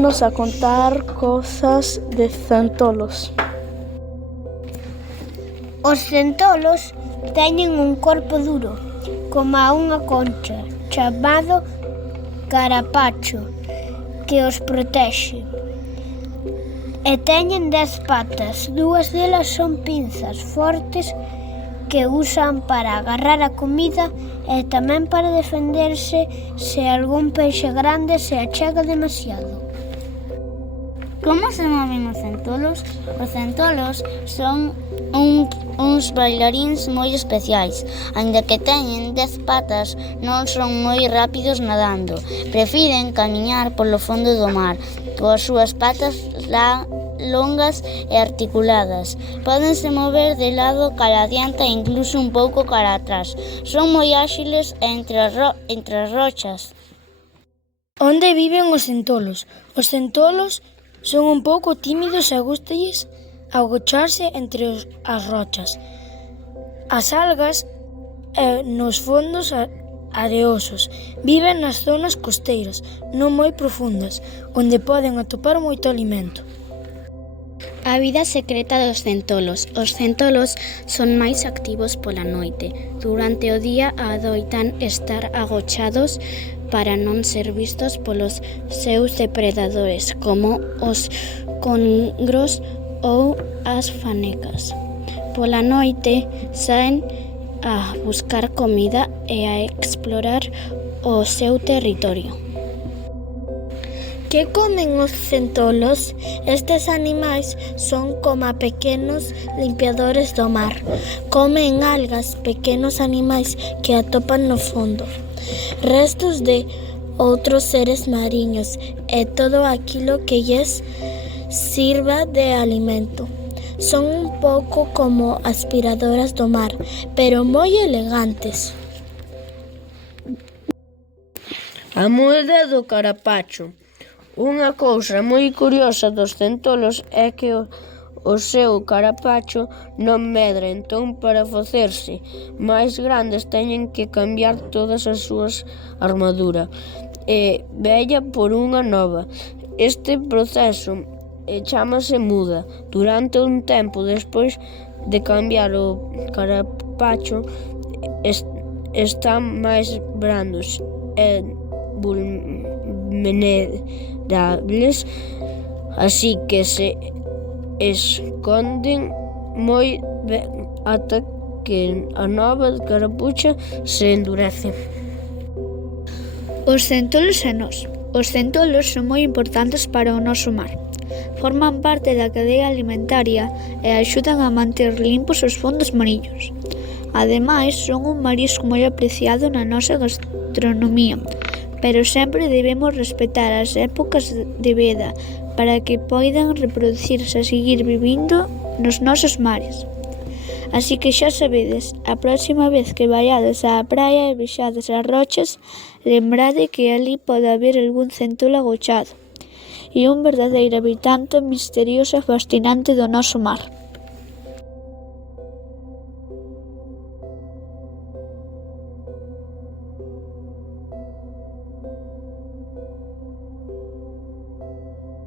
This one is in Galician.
Nos a contar cosas de centolos. Os centolos teñen un corpo duro, coma unha concha, chamado carapacho, que os protexe. E teñen 10 patas, 2 delas son pinzas fortes que usan para agarrar a comida e tamén para defenderse se algún peixe grande se achega demasiado. Como se moven os centolos? Os centolos son uns bailaríns moi especiais. Aínda que teñen 10 patas, non son moi rápidos nadando. Prefiren camiñar polo fondo do mar, coas súas patas longas e articuladas. Pódense mover de lado cara adiante e incluso un pouco cara atrás. Son moi áxiles entre as rochas. Onde viven os centolos? Os centolos son un pouco tímidos e gústalles agocharse entre as rochas, as algas e nos fondos areosos. Viven nas zonas costeiras, non moi profundas, onde poden atopar moito alimento. A vida secreta dos centolos. Os centolos son máis activos pola noite. Durante o día adoitan estar agochados para non ser vistos polos seus depredadores, como os congros ou as fanecas. Pola noite saen a buscar comida e a explorar o seu territorio. Que comen os centolos? Estes animais son coma pequenos limpiadores do mar. Comen algas, pequenos animais que atopan no fondo, restos de outros seres mariños e todo aquilo que lles sirva de alimento. Son un pouco como aspiradoras do mar, pero moi elegantes. A muda do carapacho. Unha cousa moi curiosa dos centolos é que o seu carapacho non medra, entón para facerse máis grandes teñen que cambiar todas as súas armadura e vella por unha nova. Este proceso chámase muda. Durante un tempo despois de cambiar o carapacho están máis brandos e vulnerables, así que se esconden moi ben ata que a nova carapucha se endurece. Os centolos e nós. Os centolos son moi importantes para o noso mar. Forman parte da cadea alimentaria e axudan a manter limpos os fondos mariños. Ademais, son un marisco moi apreciado na nosa gastronomía, pero sempre debemos respetar as épocas de veda para que poidan reproducirse e seguir vivindo nos nosos mares. Así que xa sabedes, a próxima vez que vaiades á praia e vexades as rochas, lembrade que ali pode haber algún centolo agochado e un verdadeiro habitante misterioso e fascinante do noso mar.